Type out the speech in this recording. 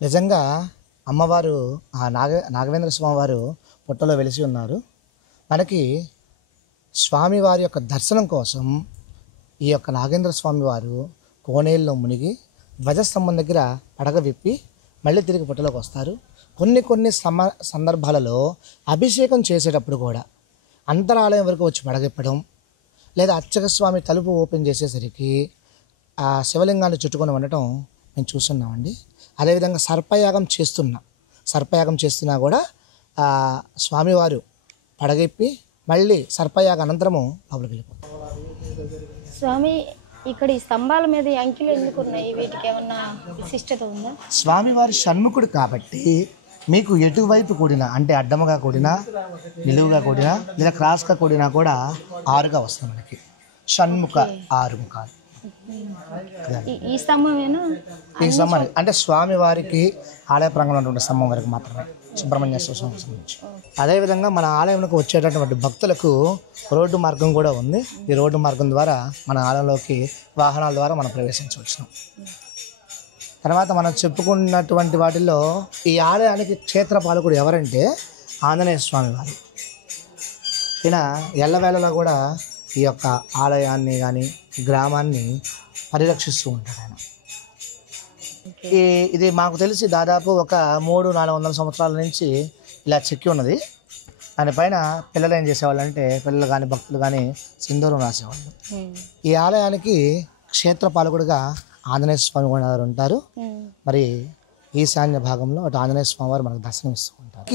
నిజంగా అమ్మవారు నాగవేంద్ర స్వామి వారు పుట్టలో వెలిసి ఉన్నారు. మనకి స్వామివారి యొక్క దర్శనం కోసం ఈ యొక్క నాగేంద్ర స్వామి వారు కోనేరులో మునిగి ధ్వజస్తంభం దగ్గర పడగ విప్పి మళ్ళీ తిరిగి పుట్టలోకి వస్తారు. కొన్ని సందర్భాలలో అభిషేకం చేసేటప్పుడు కూడా అంతరాలయం వరకు వచ్చి పడగెప్పడం, లేదా అర్చక స్వామి తలుపు ఓపెన్ చేసేసరికి ఆ శివలింగాన్ని చుట్టుకొని ఉండటం మేము చూస్తున్నామండి. అదేవిధంగా సర్పయాగం చేస్తున్నా కూడా స్వామివారు పడగెప్పి మళ్ళీ సర్పయాగ అనంతరము లోపలికి వెళ్ళిపోతారు. స్వామి ఇక్కడ ఈ స్తంభాల మీద అంకెలు ఎందుకు ఉన్నాయి? వీటికి ఏమన్నా విశిష్టత ఉందా? స్వామివారి షణ్ముఖుడు కాబట్టి మీకు ఎటువైపు కూడినా, అంటే అడ్డముగా కూడినా, నిలువుగా కూడినా, లేదా క్రాస్గా కూడినా కూడా 6గా వస్తుంది మనకి. షణ్ముఖ 6 ముఖాలు. ఈ స్తంభమేనా? ఈ స్తంభం అంటే స్వామివారికి ఆలయ ప్రాంగణంలో ఉన్నటువంటి స్తంభం వరకు మాత్రమే, సుబ్రహ్మణ్యేశ్వర స్వామికి సంబంధించి. అదేవిధంగా మన ఆలయంలోకి వచ్చేటటువంటి భక్తులకు రోడ్డు మార్గం కూడా ఉంది. ఈ రోడ్డు మార్గం ద్వారా మన ఆలయంలోకి వాహనాల ద్వారా మనం ప్రవేశించవచ్చు. తర్వాత మనం చెప్పుకున్నటువంటి వాటిల్లో ఈ ఆలయానికి క్షేత్రపాలకుడు ఎవరంటే ఆంజనేయ స్వామి వారు. ఈయన ఎల్లవేళలా కూడా ఈ యొక్క ఆలయాన్ని కానీ గ్రామాన్ని పరిరక్షిస్తూ ఉంటాడు ఆయన. ఇది మాకు తెలిసి దాదాపు ఒక 300-400 సంవత్సరాల నుంచి ఇలా చెక్కి ఉన్నది. దానిపైన పిల్లలు ఏం చేసేవాళ్ళు అంటే, పిల్లలు కానీ భక్తులు కానీ సింధూరం రాసేవాళ్ళు. ఈ ఆలయానికి క్షేత్రపాలకుడిగా ఆంజనేయ స్వామి వారు ఉంటారు. మరి ఈశాన్య భాగంలో అటు ఆంజనేయ స్వామి వారు మనకు దర్శనం ఇస్తూ ఉంటారు.